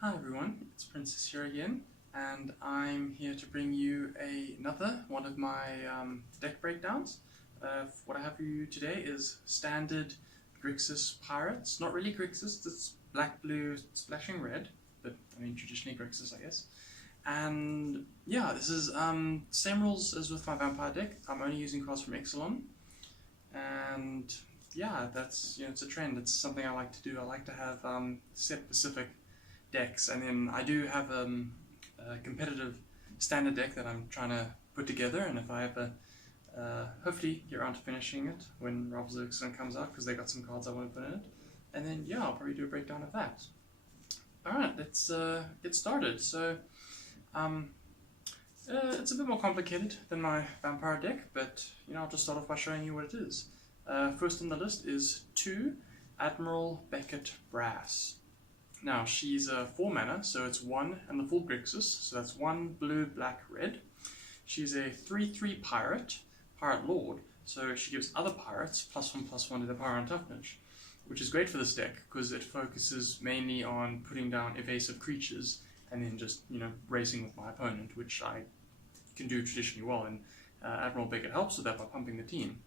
Hi everyone, it's Princess here again, and I'm here to bring you another one of my deck breakdowns. What I have for you today is standard Grixis Pirates. Not really Grixis, it's black, blue, splashing red, but I mean traditionally Grixis, I guess. And yeah, this is same rules as with my Vampire deck. I'm only using cards from Ixalan, and yeah, that's it's a trend. It's something I like to do. I like to have set specific decks, and then I do have a competitive standard deck that I'm trying to put together, and if I have hopefully get around to finishing it when Rise of Ixalan comes out, because they got some cards I want to put in it, and then yeah, I'll probably do a breakdown of that. Alright, let's get started. So it's a bit more complicated than my Vampire deck, but I'll just start off by showing you what it is. First on the list is 2 Admiral Beckett Brass. Now, she's a 4 mana, so it's 1 and the full Grixis, so that's 1 blue, black, red. She's a 3/3 pirate, Pirate Lord, so she gives other pirates +1/+1 to their power and toughness, which is great for this deck because it focuses mainly on putting down evasive creatures and then just, racing with my opponent, which I can do traditionally well, and Admiral Beckett helps with that by pumping the team.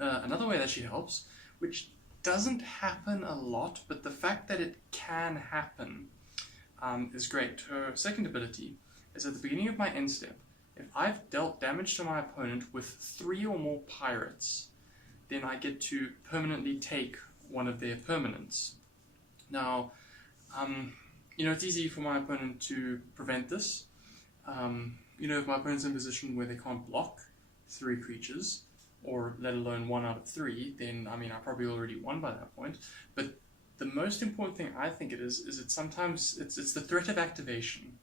Another way that she helps, which doesn't happen a lot, but the fact that it can happen is great. Her second ability is at the beginning of my end step, if I've dealt damage to my opponent with 3 or more pirates, then I get to permanently take one of their permanents. Now, it's easy for my opponent to prevent this. If my opponent's in a position where they can't block 3 creatures, or let alone 1 out of 3, then I probably already won by that point. But the most important thing I think it is it sometimes it's the threat of activation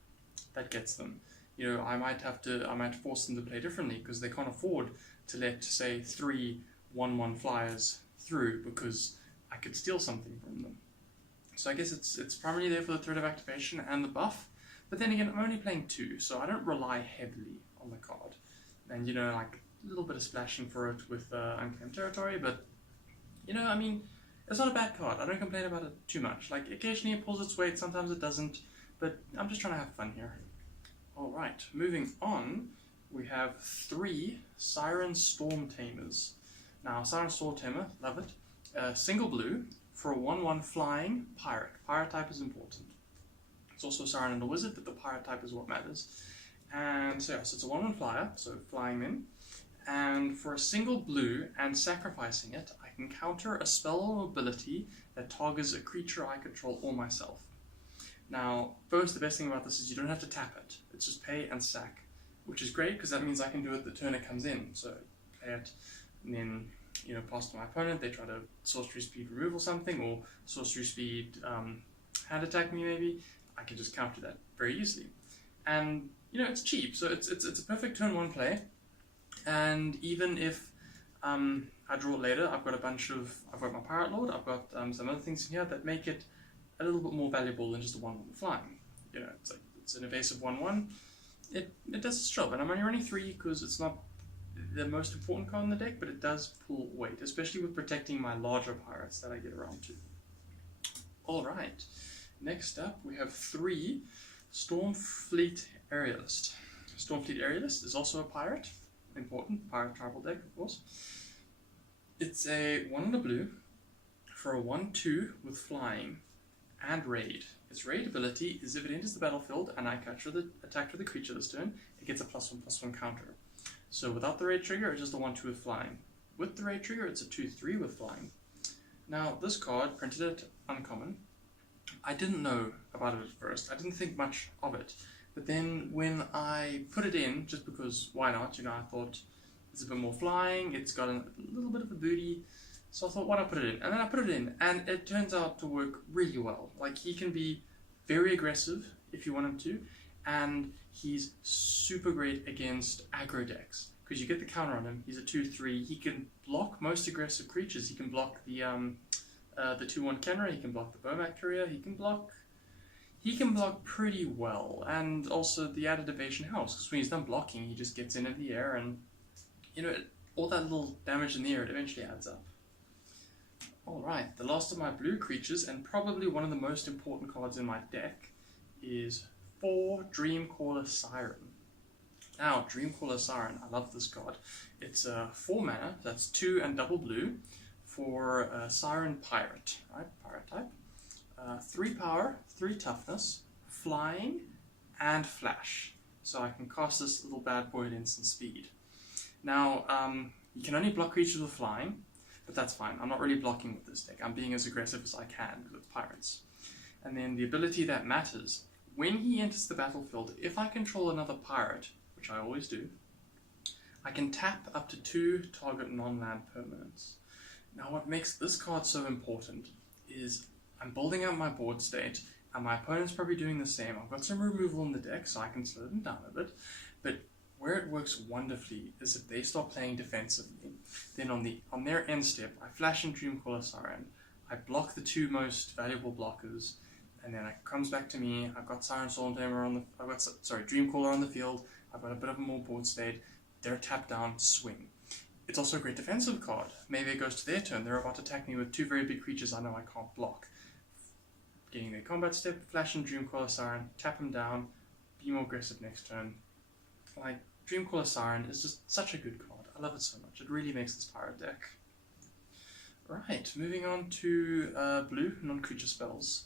that gets them. I might force them to play differently because they can't afford to let, say, 3 1/1 flyers through because I could steal something from them. So I guess it's primarily there for the threat of activation and the buff. But then again, I'm only playing 2, so I don't rely heavily on the card. And a little bit of splashing for it with Unclaimed Territory, but it's not a bad card. I don't complain about it too much. Like, occasionally it pulls its weight, sometimes it doesn't, but I'm just trying to have fun here. Alright, moving on, we have 3 Siren Stormtamers. Now, Siren Stormtamer, love it. Single blue for a 1/1 flying pirate. Pirate type is important. It's also a Siren and a Wizard, but the pirate type is what matters. And so it's a 1/1 flyer, so flying them. And for a single blue and sacrificing it, I can counter a spell or ability that targets a creature I control or myself. Now, first, the best thing about this is you don't have to tap it. It's just pay and sack, which is great because that means I can do it the turn it comes in. So play it and then pass to my opponent. They try to sorcery speed removal something or sorcery speed hand attack me maybe. I can just counter that very easily. And it's cheap, so it's a perfect turn 1 play. And even if I draw it later, I've got my Pirate Lord, I've got some other things in here that make it a little bit more valuable than just a 1/1 flying. It's an evasive 1/1. It does its job, and I'm only running 3 because it's not the most important card in the deck, but it does pull weight, especially with protecting my larger pirates that I get around to. Alright, next up we have 3 Stormfleet Aerialist. Stormfleet Aerialist is also a pirate. Important pirate tribal deck, of course. It's a 1 and a blue for a 1/2 with flying and raid. Its raid ability is if it enters the battlefield and I attack with the creature this turn, it gets a +1/+1 counter. So without the raid trigger, it's just a 1/2 with flying. With the raid trigger, it's a 2/3 with flying. Now, this card, printed at uncommon, I didn't know about it at first. I didn't think much of it. But then when I put it in, just because why not, I thought it's a bit more flying, it's got a little bit of a booty, so I thought why not put it in? And then I put it in, and it turns out to work really well. Like, he can be very aggressive if you want him to, and he's super great against aggro decks, because you get the counter on him. He's a 2/3, he can block most aggressive creatures. He can block the 2/1 Kenra, he can block the Bomac Courier, he can block pretty well, and also the added evasion helps, because when he's done blocking, he just gets into the air, and all that little damage in the air, it eventually adds up. Alright, the last of my blue creatures, and probably one of the most important cards in my deck, is 4 Dreamcaller Siren. Now, Dreamcaller Siren, I love this card. It's 4 mana, that's 2 and double blue, for Siren Pirate, right? Pirate type. 3 power, 3 toughness, flying, and flash. So I can cast this little bad boy at instant speed. Now, you can only block creatures with flying, but that's fine. I'm not really blocking with this deck. I'm being as aggressive as I can with pirates. And then the ability that matters, when he enters the battlefield, if I control another pirate, which I always do, I can tap up to 2 target non-land permanents. Now what makes this card so important is I'm building out my board state, and my opponent's probably doing the same. I've got some removal in the deck, so I can slow them down a bit, but where it works wonderfully is if they start playing defensively. Then on their end step, I flash in Dreamcaller Siren, I block the 2 most valuable blockers, and then it comes back to me. I've got Siren Stormtamer Dreamcaller on the field. I've got a bit of a more board state. They're tapped down, swing. It's also a great defensive card. Maybe it goes to their turn. They're about to attack me with 2 very big creatures I know I can't block. Getting their combat step, flash in Dreamcaller Siren, tap them down, be more aggressive next turn. Like, Dreamcaller Siren is just such a good card. I love it so much. It really makes this pirate deck. Right, moving on to blue non-creature spells.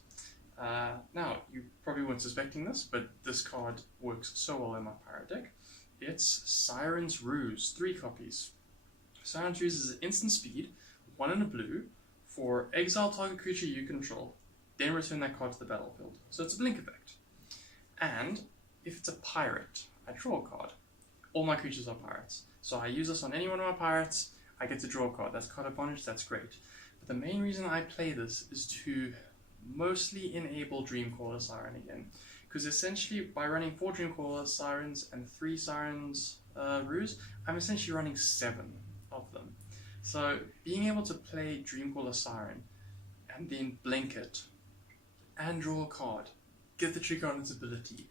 Now, you probably weren't suspecting this, but this card works so well in my pirate deck. It's Sirens Rouge, 3 copies. Sirens Rouge is instant speed, 1 and a blue, for exile target creature you control, then return that card to the battlefield. So it's a blink effect. And if it's a pirate, I draw a card. All my creatures are pirates. So I use this on any one of my pirates, I get to draw a card. That's card advantage, that's great. But the main reason I play this is to mostly enable Dreamcaller Siren again. Because essentially, by running 4 Dreamcaller Sirens and 3 Sirens Rouge, I'm essentially running 7 of them. So being able to play Dreamcaller Siren and then blink it and draw a card, get the trigger on its ability,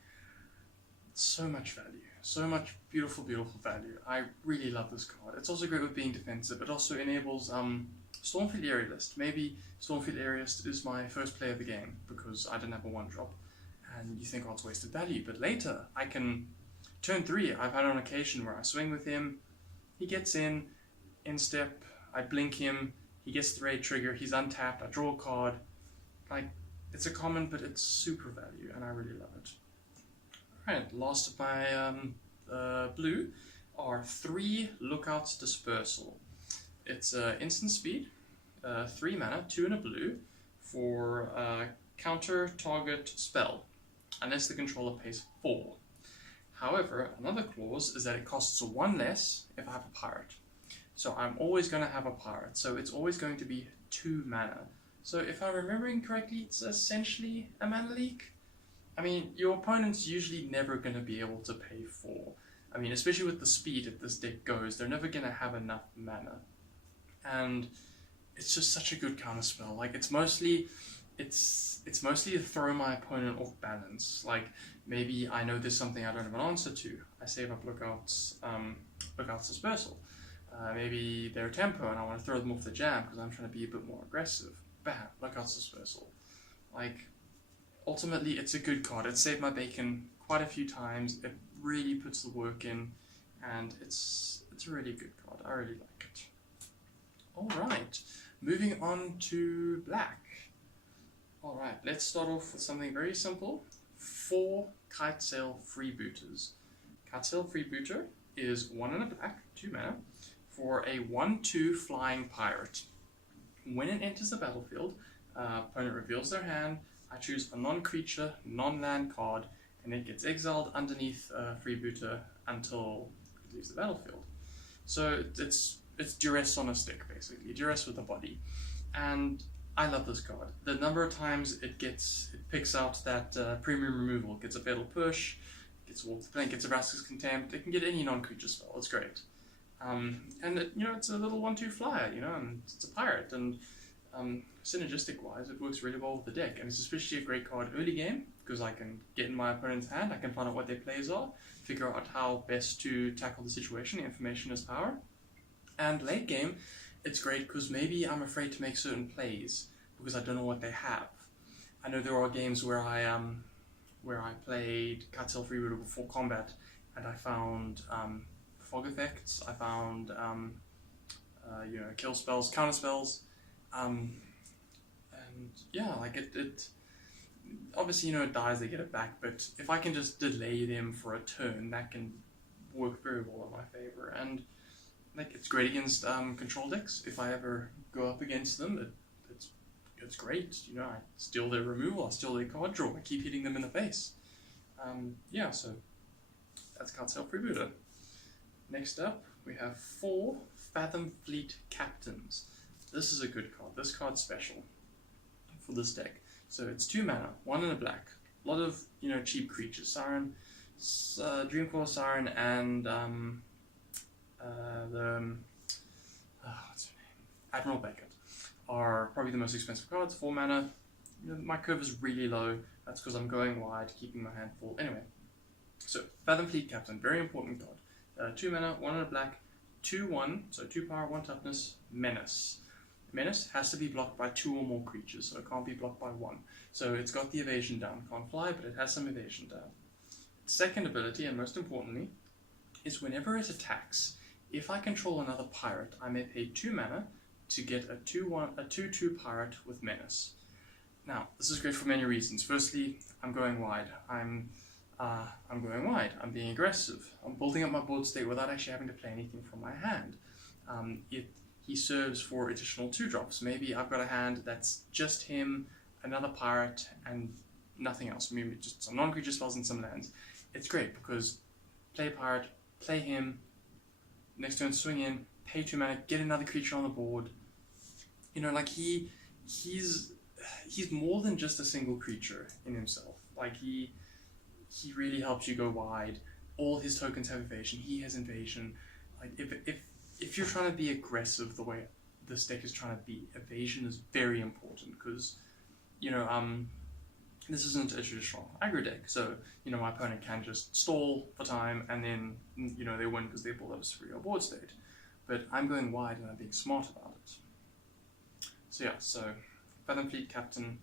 so much value. So much beautiful, beautiful value. I really love this card. It's also great with being defensive. It also enables Stormfield Aerialist. Maybe Stormfield Aerialist is my first play of the game because I didn't have a 1-drop. And you think, oh, it's wasted value. But later, I can... Turn 3, I've had on occasion where I swing with him, he gets in step, I blink him, he gets the raid trigger, he's untapped, I draw a card. Like, it's a common, but it's super value, and I really love it. Alright, last of my blue are 3 Lookouts Dispersal. It's instant speed, 3 mana, 2 and a blue, for counter target spell, unless the controller pays 4. However, another clause is that it costs 1 less if I have a pirate. So I'm always going to have a pirate, so it's always going to be 2 mana. So if I'm remembering correctly, it's essentially a mana leak. I mean, your opponent's usually never going to be able to pay 4. I mean, especially with the speed that this deck goes, they're never going to have enough mana. And it's just such a good counterspell. Like, it's mostly to throw my opponent off balance. Like, maybe I know there's something I don't have an answer to. I save up Lookouts Dispersal. Maybe they're tempo and I want to throw them off the jam because I'm trying to be a bit more aggressive. Bam, Lookouts Dispersal. Like, ultimately, it's a good card. It's saved my bacon quite a few times. It really puts the work in, and it's a really good card. I really like it. Alright, moving on to black. Alright, let's start off with something very simple. 4 Kitesail Freebooters. Kitesail Freebooter is 1 and a black, 2 mana, for a 1/2 flying pirate. When it enters the battlefield, opponent reveals their hand, I choose a non-creature, non-land card, and it gets exiled underneath Freebooter until it leaves the battlefield. So it's duress on a stick, basically, duress with a body. And I love this card. The number of times it picks out that premium removal, gets a fatal push, gets a walk to flank, gets a Vraska's Contempt. It can get any non-creature spell. It's great. And it's a little 1/2 flyer, and it's a pirate. And synergistic-wise, it works really well with the deck. And it's especially a great card early game because I can get in my opponent's hand. I can find out what their plays are, figure out how best to tackle the situation. Information is power. And late game, it's great because maybe I'm afraid to make certain plays because I don't know what they have. I know there are games where where I played Kitesail Freebooter before combat, and I found fog effects, I found you know, kill spells, counter spells, and yeah, like it obviously, you know, it dies, they get it back, but if I can just delay them for a turn, that can work very well in my favor. And like, it's great against control decks. If I ever go up against them, it's great. You know, I steal their removal, I steal their card draw, I keep hitting them in the face. Yeah, so that's Kitesail Freebooter. Next up, we have 4 Fathom Fleet Captains. This is a good card. This card's special for this deck. So it's 2 mana, 1 and a black. A lot of, you know, cheap creatures. Siren, Dreamcaller Siren, and what's her name? Admiral Beckett are probably the most expensive cards. 4 mana. You know, my curve is really low. That's because I'm going wide, keeping my hand full. Anyway, so Fathom Fleet Captain, very important card. 2 mana, 1 and a black, 2/1, so 2 power, 1 toughness, Menace. Menace has to be blocked by 2 or more creatures, so it can't be blocked by 1. So it's got the evasion down. Can't fly, but it has some evasion down. Its second ability, and most importantly, is whenever it attacks, if I control another pirate, I may pay 2 mana to get a 2/2 pirate with Menace. Now, this is great for many reasons. Firstly, I'm going wide. I'm going wide. I'm being aggressive. I'm building up my board state without actually having to play anything from my hand. He serves for additional 2-drops. Maybe I've got a hand that's just him, another pirate, and nothing else. Maybe just some non-creature spells and some lands. It's great because play pirate, play him, next turn swing in, pay 2 mana, get another creature on the board. You know, like he's more than just a single creature in himself. Like he really helps you go wide. All his tokens have evasion. He has invasion. Like if you're trying to be aggressive the way this deck is trying to be, evasion is very important because, you know, this isn't a traditional aggro deck. So, you know, my opponent can just stall for time and then, you know, they win because they pull up a superior board state. But I'm going wide and I'm being smart about it. So yeah, so Fathom Fleet Captain,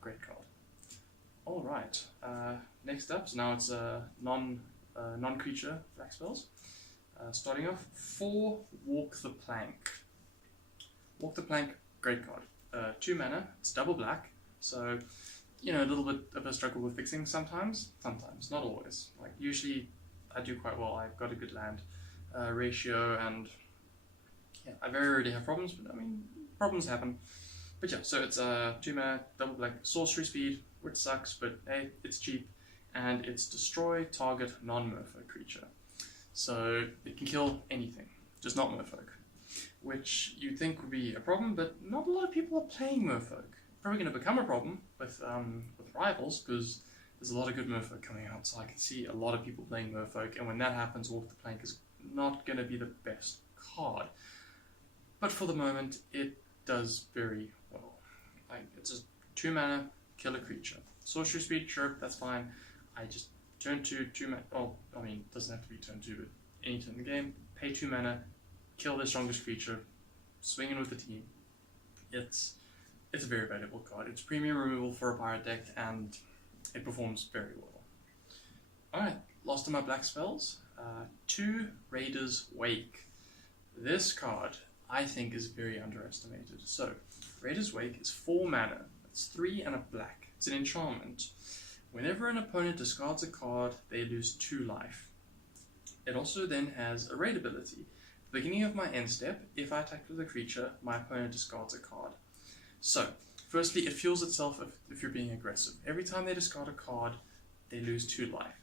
great card. All right, next up, so now it's non-creature black spells. Starting off, 4 Walk the Plank. Walk the Plank, great card. 2 mana, it's double black, so, you know, a little bit of a struggle with fixing sometimes, not always. Like, usually I do quite well. I've got a good land ratio, and yeah, I very rarely have problems, but I mean, problems happen. But yeah, so it's 2 mana, double black, sorcery speed, which sucks, but hey, it's cheap, and it's destroy target non-merfolk creature. So it can kill anything, just not merfolk, which you'd think would be a problem, but not a lot of people are playing merfolk. Probably going to become a problem with rivals, because there's a lot of good merfolk coming out, so I can see a lot of people playing merfolk, and when that happens, Walk the Plank is not going to be the best card. But for the moment, it does very well. Like, it's a 2 mana, kill a creature. Sorcery speed, sure, that's fine. I just turn 2, 2 mana, oh, I mean, it doesn't have to be turn 2, but any turn in the game, pay 2 mana, kill their strongest creature, swing in with the team. It's a very valuable card. It's premium removal for a pirate deck, and it performs very well. Alright, last of my black spells. 2 Raider's Wake. This card, I think, is very underestimated. So, Raider's Wake is 4 mana. It's 3 and a black. It's an enchantment. Whenever an opponent discards a card, they lose 2 life. It also then has a raid ability. At the beginning of my end step, if I attack with a creature, my opponent discards a card. So, firstly, it fuels itself if you're being aggressive. Every time they discard a card, they lose 2 life.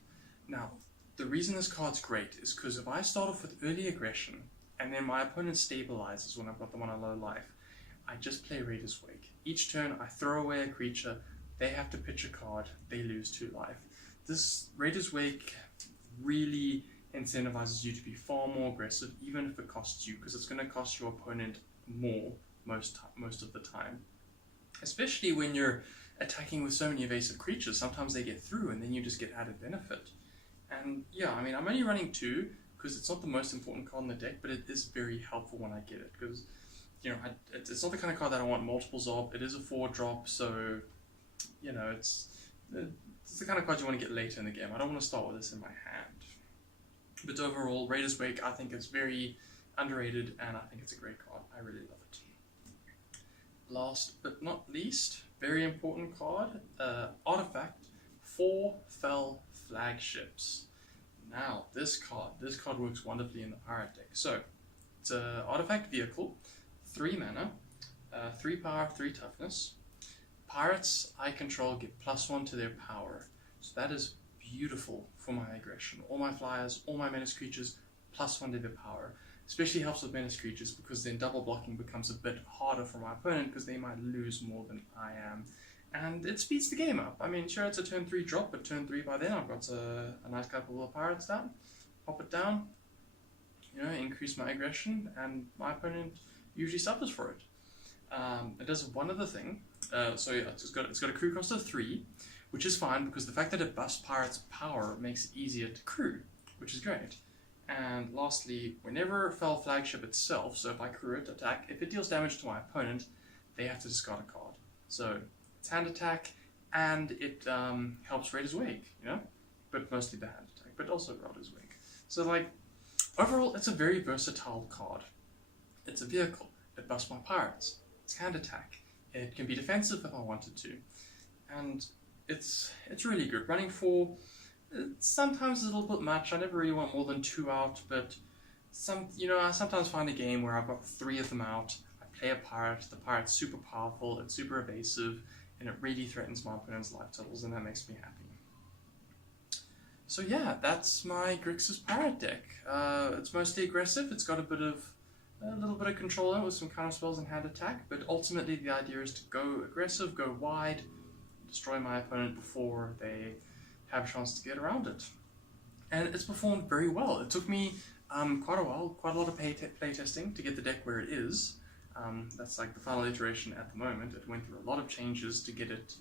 Now, the reason this card's great is because if I start off with early aggression, and then my opponent stabilizes when I've got them on a low life, I just play Raider's Wake. Each turn, I throw away a creature, they have to pitch a card, they lose 2 life. This Raider's Wake really incentivizes you to be far more aggressive, even if it costs you, because it's going to cost your opponent more most of the time. Especially when you're attacking with so many evasive creatures, sometimes they get through and then you just get added benefit. And yeah, I mean, I'm only running 2 because it's not the most important card in the deck, but it is very helpful when I get it, because, you know, it's not the kind of card that I want multiples of. It is a 4-drop, so, you know, it's the kind kind of card you want to get later in the game. I don't want to start with this in my hand. But overall, Raider's Wake, I think it's very underrated, and I think it's a great card. I really love it. Last but not least, very important card, artifact for Fell Flagships. Now, this card works wonderfully in the pirate deck. So, it's an artifact vehicle, 3 mana, 3 power, 3 toughness. Pirates I control get +1 to their power. So that is beautiful for my aggression. All my flyers, all my menace creatures, +1 to their power. Especially helps with menace creatures because then double blocking becomes a bit harder for my opponent because they might lose more than I am. And it speeds the game up. I mean, sure, it's a turn 3 drop, but turn 3 by then I've got a nice couple of pirates down. Pop it down, you know, increase my aggression, and my opponent usually suffers for it. It does one other thing. So yeah, it's got a crew cost of 3, which is fine because the fact that it buffs pirates' power makes it easier to crew, which is great. And lastly, whenever Fell Flagship itself, so if I crew it, attack, if it deals damage to my opponent, they have to discard a card. So it's hand attack, and it helps Raider's Wake, you know? But mostly the hand attack, but also Raider's Wake. So like, overall, it's a very versatile card. It's a vehicle. It buffs my pirates. It's hand attack. It can be defensive if I wanted to. And it's really good. Running 4, sometimes a little bit much. I never really want more than 2 out, but I sometimes find a game where I've got 3 of them out. I play a pirate, the pirate's super powerful, it's super evasive, and it really threatens my opponent's life totals, and that makes me happy. So yeah, that's my Grixis pirate deck. It's mostly aggressive, it's got a little bit of control with some counter spells and hand attack, but ultimately the idea is to go aggressive, go wide, destroy my opponent before they have a chance to get around it. And it's performed very well. It took me quite a while, quite a lot of play testing to get the deck where it is. That's like the final iteration at the moment. It went through a lot of changes to get it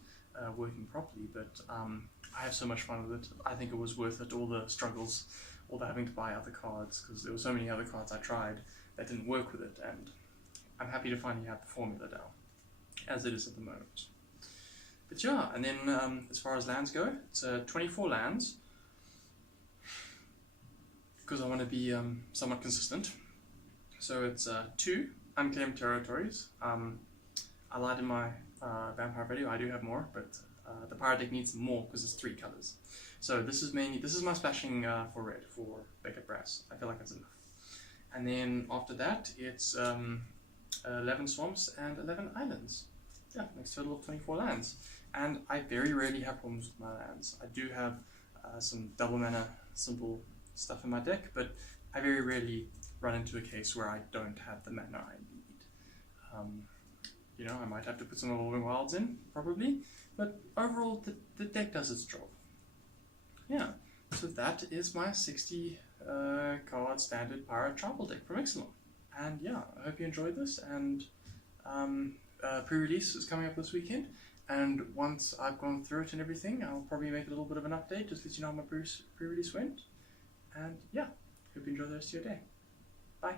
working properly, but I have so much fun with it. I think it was worth it, all the struggles, all the having to buy other cards, because there were so many other cards I tried that didn't work with it, and I'm happy to finally have the formula now, as it is at the moment. But yeah, and then as far as lands go, it's 24 lands, because I want to be somewhat consistent. So it's 2 Unclaimed Territories. I lied in my vampire video, I do have more, but the pirate deck needs more because it's 3 colors. So this is my splashing for red, for Beckett Brass. I feel like that's enough. And then after that, it's 11 swamps and 11 islands. Yeah, makes a total of 24 lands. And I very rarely have problems with my lands. I do have some double mana simple stuff in my deck, but I very rarely run into a case where I don't have the mana I need. I might have to put some Evolving Wilds in, probably, but overall the deck does its job. Yeah, so that is my 60 card standard pirate tribal deck from Ixalan. And yeah, I hope you enjoyed this, and pre-release is coming up this weekend, and once I've gone through it and everything, I'll probably make a little bit of an update just to let you know how my pre-release went. And yeah, hope you enjoy the rest of your day. Bye.